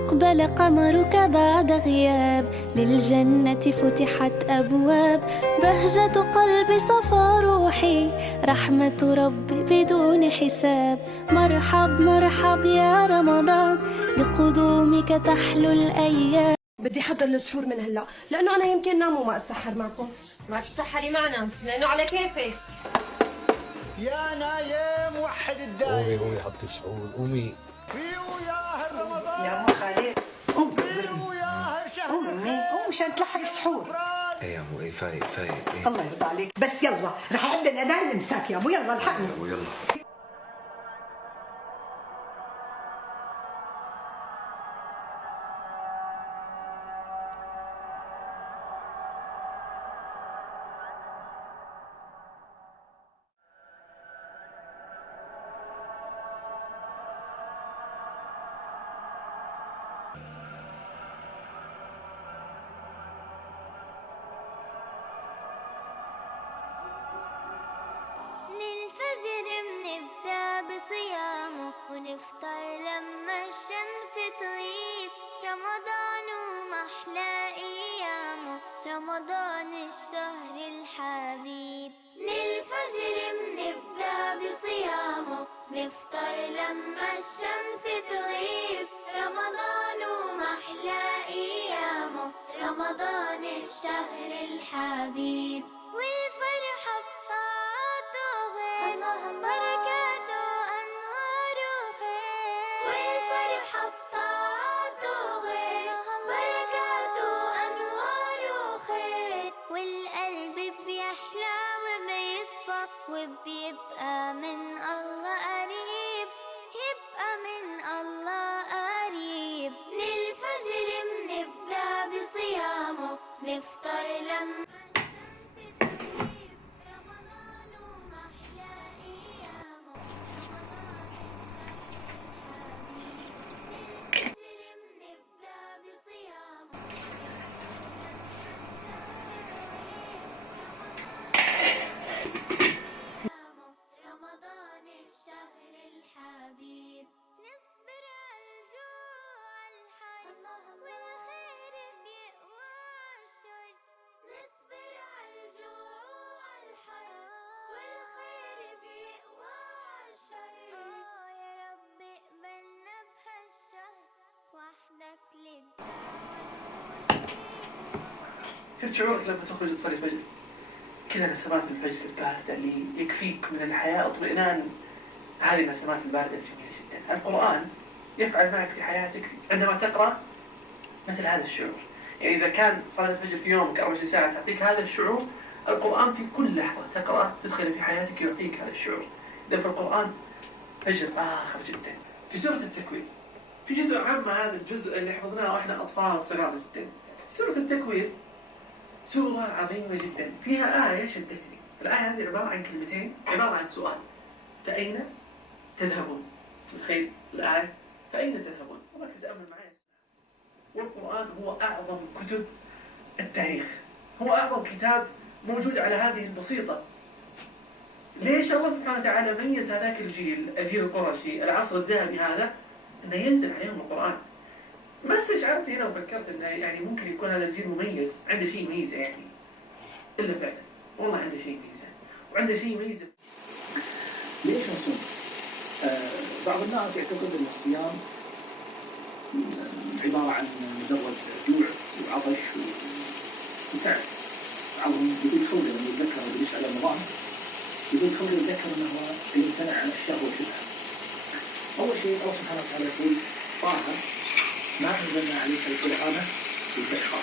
أقبل قمرك بعد غياب، للجنة فتحت أبواب، بهجة قلبي صفى روحي، رحمة ربي بدون حساب. مرحب مرحب يا رمضان، بقدومك تحلو الأيام. بدي احضر السحور من هلا، لانه انا يمكن نام وما اتسحر معكم. ما تتسحري معنا لانه على كيفك. يا نايم وحد الدايم. قومي حطي سحور، قومي. وياه رمضان يا ام خالد قوم وياه شهر قوم مشان تلحق السحور. ايه يا ابو، ايه فايق ايه. الله يرضى عليك، بس يلا رح اعد الاذان ننساك يا ابو، يلا الحقني. يلا. للفجر بنبدأ بصيامه، ونفطر لما الشمس تغيب. رمضان ومحلى أيامه، رمضان الشهر الحبيب. للفجر بنبدأ بصيامه، نفطر لما الشمس تغيب. رمضان ومحلى أيامه، رمضان الشهر الحبيب. والفرحة بطاعته غير، بركاته أنواره خير. والفرحة بطاعته غير، بركاته أنواره خير. والقلب بيحلى وبيصفى، وبيبقى من الله قريب، يبقى من الله قريب. للفجر بنبدأ بصيامه، نفطر لما كيف شعورك لما تخرج تصلي الفجر؟ كذا نسمات الفجر الباردة اللي يكفيك من الحياة اطمئنان. هذه النسمات الباردة الجميلة جدا. القرآن يفعل معك في حياتك عندما تقرأ مثل هذا الشعور. يعني إذا كان صلاة الفجر في يومك 24 ساعة تعطيك هذا الشعور، القرآن في كل لحظة تقرأ تدخل في حياتك يعطيك هذا الشعور. لأن في القرآن فجر آخر جدا. في سورة التكوير في جزء عام هذا الجزء اللي حفظناه وإحنا أطفال صغار جدا. سورة التكوير سورة عظيمة جدا، فيها آية شدتني. الآية هذه عبارة عن كلمتين، عبارة عن سؤال: فأين تذهبون؟ تتخيل الآية؟ فأين تذهبون؟ والله تتأمل معي. والقرآن هو أعظم كتب التاريخ، هو أعظم كتاب موجود على هذه البسيطة. ليش الله سبحانه وتعالى ميز هذاك الجيل القرشي، العصر الذهبي هذا، أنه ينزل عليهم القرآن؟ ما استشعرت هنا وفكرت انه يعني ممكن يكون هذا الجيل مميز، عنده شيء يميزه يعني. الا فعلا والله عنده شيء يميزه، وعنده شيء يميزه. ليش نصوم؟ بعض الناس يعتقد ان الصيام عباره عن مجرد جوع وعطش وتعب. بعضهم يقول خوله لما يتذكر ويعيش على رمضان، يقول خوله يتذكر انه سيمتنع عن الشهوه وشبهه. اول شيء الله سبحانه وتعالى يقول: طه ما أنزلنا عليك القرآن لتشقى.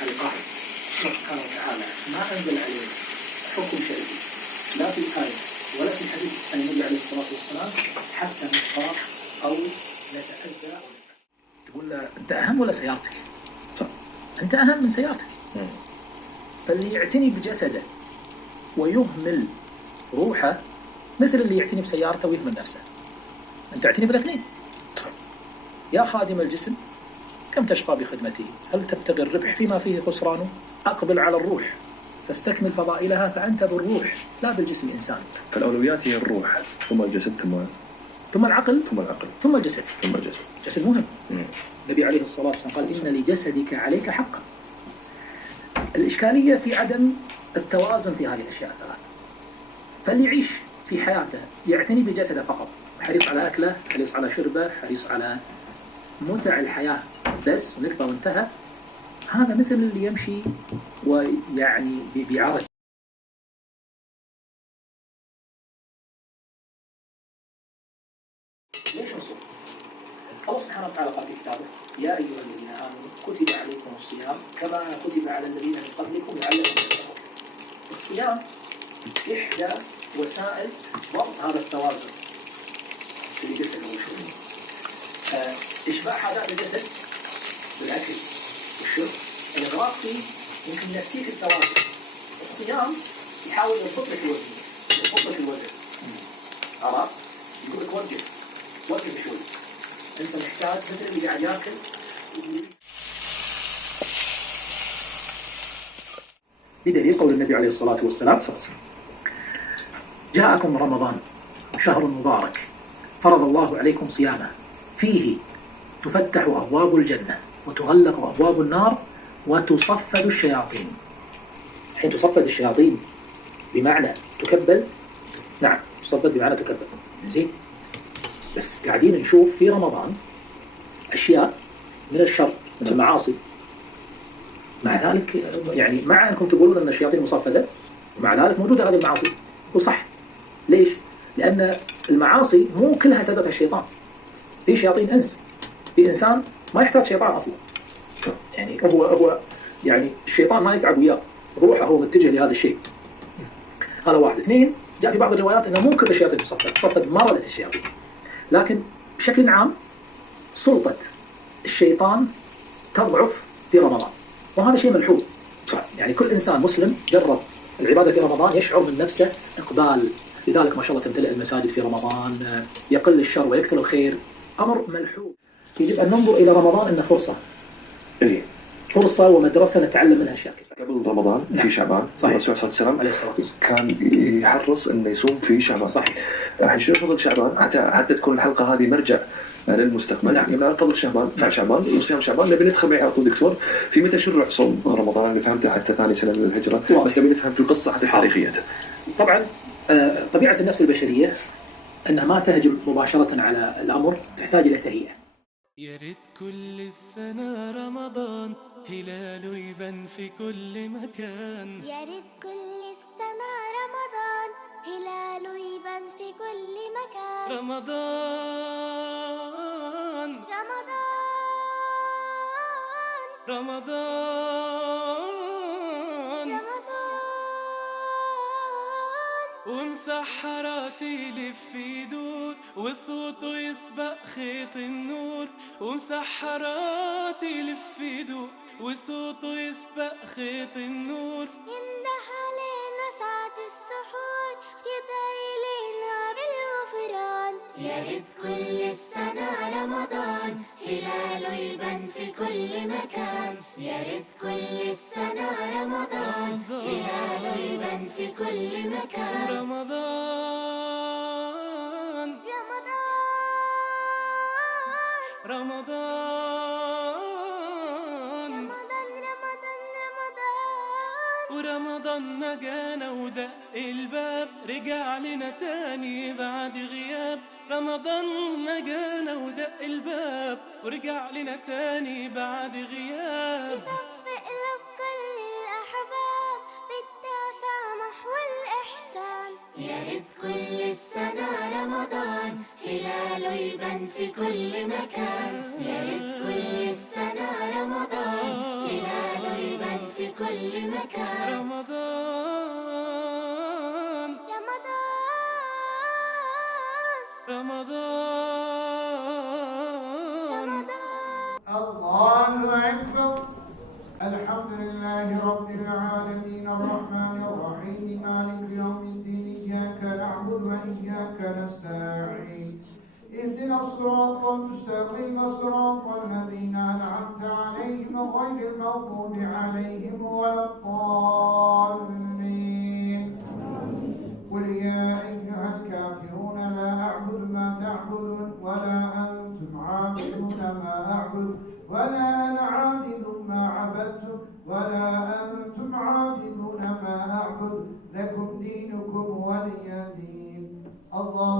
هذه قاعدة. الله سبحانه وتعالى ما أنزل عليك حكم شرعي لا في الآية ولا في الحديث عن النبي عليه الصلاة والسلام حتى نشقى أو نتأذى. تقول له: أنت أهم ولا سيارتك؟ صح. أنت أهم من سيارتك. فاللي يعتني بجسده ويهمل روحه مثل اللي يعتني بسيارته ويهمل نفسه. أنت اعتني بالاثنين. يا خادم الجسم، كم تشقى بخدمته؟ هل تبتغي الربح فيما فيه خسرانه؟ أقبل على الروح فاستكمل فضائلها، فأنت بالروح لا بالجسم إنسان. فالأولويات هي الروح، ثم الجسد، ثم العقل، ثم العقل، ثم الجسد. ثم الجسد. الجسد مهم. النبي عليه الصلاة والسلام قال إن لجسدك عليك حقا. الإشكالية في عدم التوازن في هذه الأشياء الثلاث. فاللي يعيش في حياته يعتني بجسده فقط، حريص على أكله، حريص على شربه، حريص على متع الحياة بس ونكبة وانتهى، هذا مثل اللي يمشي ويعني بعرج. ليش نصوم؟ الله سبحانه وتعالى قال في كتابه: يا أيها الذين آمنوا كتب عليكم الصيام كما كتب على الذين من قبلكم لعلكم تتقون. الصيام إحدى وسائل ضبط هذا التوازن اللي قلت لكم شوي. إشباع حاجات الجسد بالأكل والشرب، الإغراق فيه يمكن ينسيك التوازن. الصيام يحاول يضبط لك الوزن، يضبط لك الوزن. عرفت؟ يقول لك وقف شوي. أنت محتاج مثل اللي قاعد ياكل. بدليل قول النبي عليه الصلاة والسلام: جاءكم رمضان شهر مبارك فرض الله عليكم صيامه فيه تفتح أبواب الجنة وتغلق أبواب النار وتصفد الشياطين. حين تصفد الشياطين بمعنى تكبل. نعم، تصفد بمعنى تكبل. زين، بس قاعدين نشوف في رمضان أشياء من الشر، من المعاصي. مع ذلك يعني مع أنكم تقولون أن الشياطين مصفدة، ومع ذلك موجودة هذه المعاصي. وصح. ليش؟ لأن المعاصي مو كلها سببها الشيطان. في شياطين إنس، في إنسان ما يحتاج شيطان أصلا. يعني هو يعني الشيطان ما يتعب وياه، روحه هو متجه لهذا الشيء. هذا واحد. اثنين، جاء في بعض الروايات أنه مو كل الشياطين تصفد مرضة الشياطين، لكن بشكل عام سلطة الشيطان تضعف في رمضان، وهذا شيء ملحوظ. صح. يعني كل إنسان مسلم جرب العبادة في رمضان يشعر من نفسه إقبال. لذلك ما شاء الله تمتلئ المساجد في رمضان، يقل الشر ويكثر الخير. أمر ملحوظ. يجب أن ننظر إلى رمضان إنه فرصة. إيه. فرصة ومدرسة نتعلم منها أشياء كثيرة. قبل رمضان في شعبان الرسول صلى الله عليه وسلم كان يحرص انه يصوم في شعبان. صحيح. الحين شنو فضل شعبان حتى تكون الحلقه هذه مرجع للمستقبل. نعم. لما فضل شعبان مع شعبان وصيام شعبان نبي ندخل معي على طول دكتور في متى شرع صوم رمضان اللي فهمته حتى ثاني سنه من الهجره، بس نبي نفهم في القصه حتى تاريخيته. طبعا طبيعة النفس البشرية أنها ما تهجم مباشرة على الأمر، تحتاج إلى تهيئة. يا ريت كل السنة رمضان هلاله يبان في كل مكان. يا ريت كل السنة رمضان هلاله يبان في كل مكان. رمضان رمضان رمضان رمضان ومسحرات يلف يدور وصوته يسبق خيط النور. ومسحرات يلف يدور وصوته يسبق خيط النور. ينده علينا ساعة السحور يدعي لنا بالغفران. يا ريت كل السنة رمضان هلاله يبان في كل مكان. يا ريت كل السنة رمضان هلاله يبان في كل مكان. رمضان رمضان ورمضان نجانا ودق الباب رجع لنا تاني بعد غياب. رمضان نجانا ودق الباب ورجع لنا تاني بعد غياب. يصفق قلب كل الأحباب بالتسامح والإحسان. يا ريت كل السنة رمضان هلاله يبان في كل مكان. يا ريت كل السنة رمضان هلاله يبان في كل مكان. رمضان رمضان الله أكبر. الحمد لله رب العالمين الرحمن الرحيم مالك يوم الدين. إياك نعبد وإياك نستعين. اهدنا الصراط المستقيم صراط الذين أنعمت عليهم غير المغضوب عليهم ولا الضالين. قل يا أيها الكافرون لا أعبد ما تعبدون ولا أنتم عابدون ما أعبد ولا أنا عابد ما عبدتم ولا أنتم عابدون ما أعبد لكم دينكم ولي دين. الله